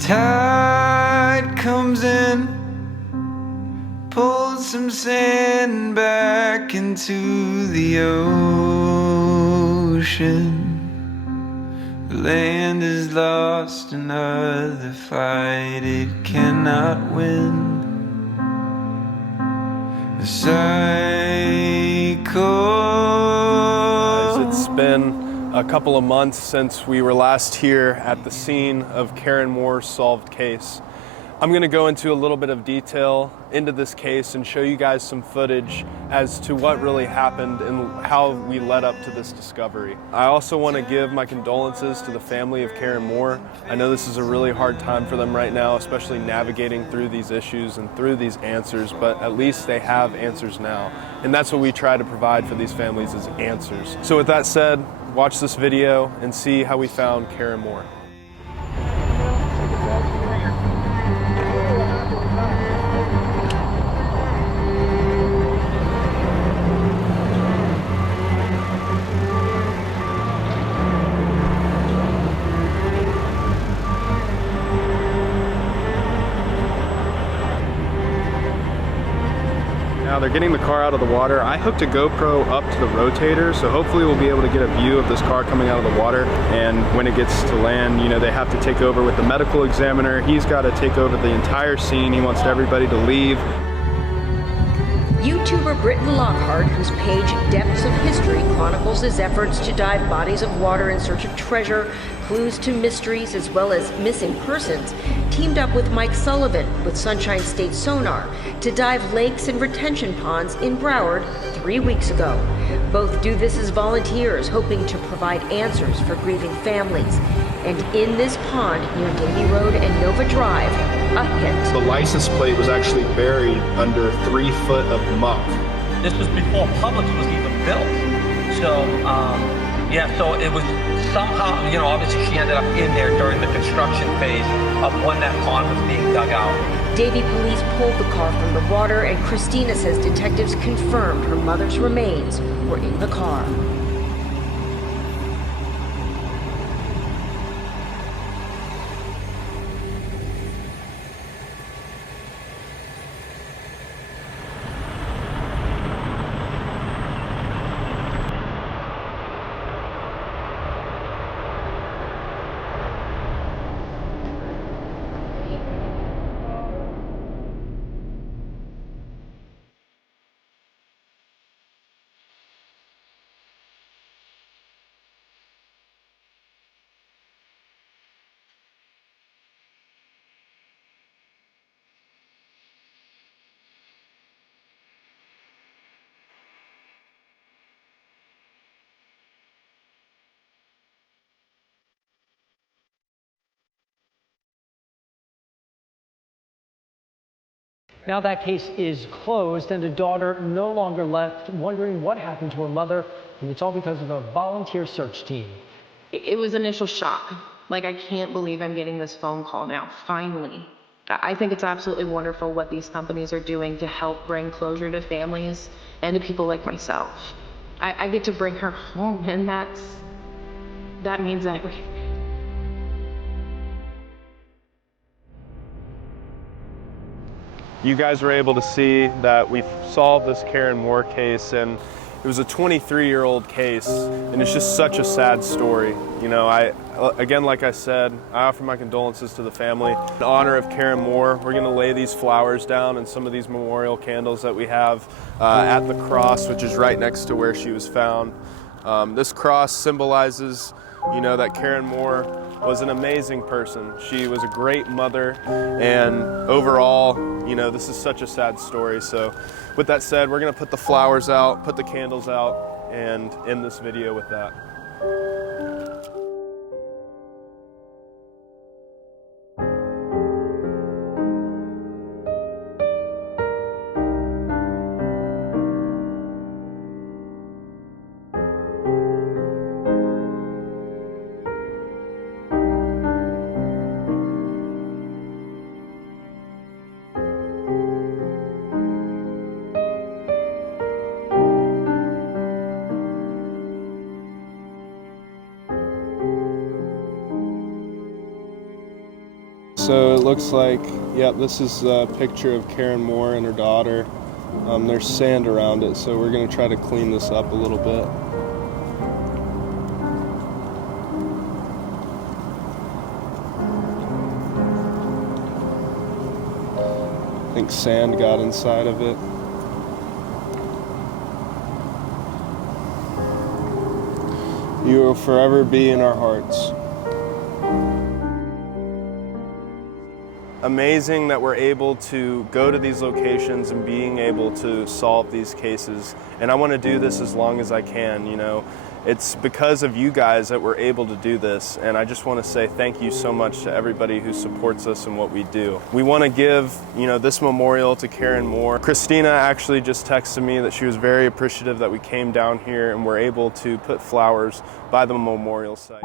tide comes in, pulls some sand back into the ocean. The land is lost, another fight it cannot win. The cycle. It's been a couple of months since we were last here at the scene of Karen Moore's solved case. I'm going to go into a little bit of detail into this case and show you guys some footage as to what really happened and how we led up to this discovery. I also want to give my condolences to the family of Karen Moore. I know this is a really hard time for them right now, especially navigating through these issues and through these answers, but at least they have answers now. And that's what we try to provide for these families, is answers. So with that said, watch this video and see how we found Karen Moore. Now they're getting the car out of the water. I hooked a GoPro up to the rotator, so hopefully we'll be able to get a view of this car coming out of the water. And when it gets to land, you know, they have to take over with the medical examiner. He's got to take over the entire scene. He wants everybody to leave. YouTuber Britton Lockhart, whose page Depths of History chronicles his efforts to dive bodies of water in search of treasure, clues to mysteries, as well as missing persons, teamed up with Mike Sullivan with Sunshine State Sonar to dive lakes and retention ponds in Broward 3 weeks ago. Both do this as volunteers, hoping to provide answers for grieving families. And in this pond near Davie Road and Nova Drive, a hit. The license plate was actually buried under 3 foot of muck. This was before Publix was even built. So, yeah, so it was somehow, you know, obviously she ended up in there during the construction phase of when that pond was being dug out. Davie police pulled the car from the water, and Christina says detectives confirmed her mother's remains were in the car. Now that case is closed, and the daughter no longer left wondering what happened to her mother, and it's all because of a volunteer search team. It was initial shock. Like, I can't believe I'm getting this phone call now, finally. I think it's absolutely wonderful what these companies are doing to help bring closure to families and to people like myself. I get to bring her home, and that means everything. You guys were able to see that we've solved this Karen Moore case, and it was a 23-year-old case, and it's just such a sad story. You know, again, like I said, I offer my condolences to the family. In honor of Karen Moore, we're gonna lay these flowers down and some of these memorial candles that we have at the cross, which is right next to where she was found. This cross symbolizes, you know, that Karen Moore was an amazing person. She was a great mother, and overall, you know, this is such a sad story. So with that said, we're gonna put the flowers out, put the candles out, and end this video with that. So it looks like, yep, this is a picture of Karen Moore and her daughter. There's sand around it, so we're going to try to clean this up a little bit. I think sand got inside of it. You will forever be in our hearts. Amazing that we're able to go to these locations and being able to solve these cases. And I want to do this as long as I can, you know. It's because of you guys that we're able to do this, and I just want to say thank you so much to everybody who supports us in what we do. We want to give, you know, this memorial to Karen Moore. Christina actually just texted me that she was very appreciative that we came down here and were able to put flowers by the memorial site.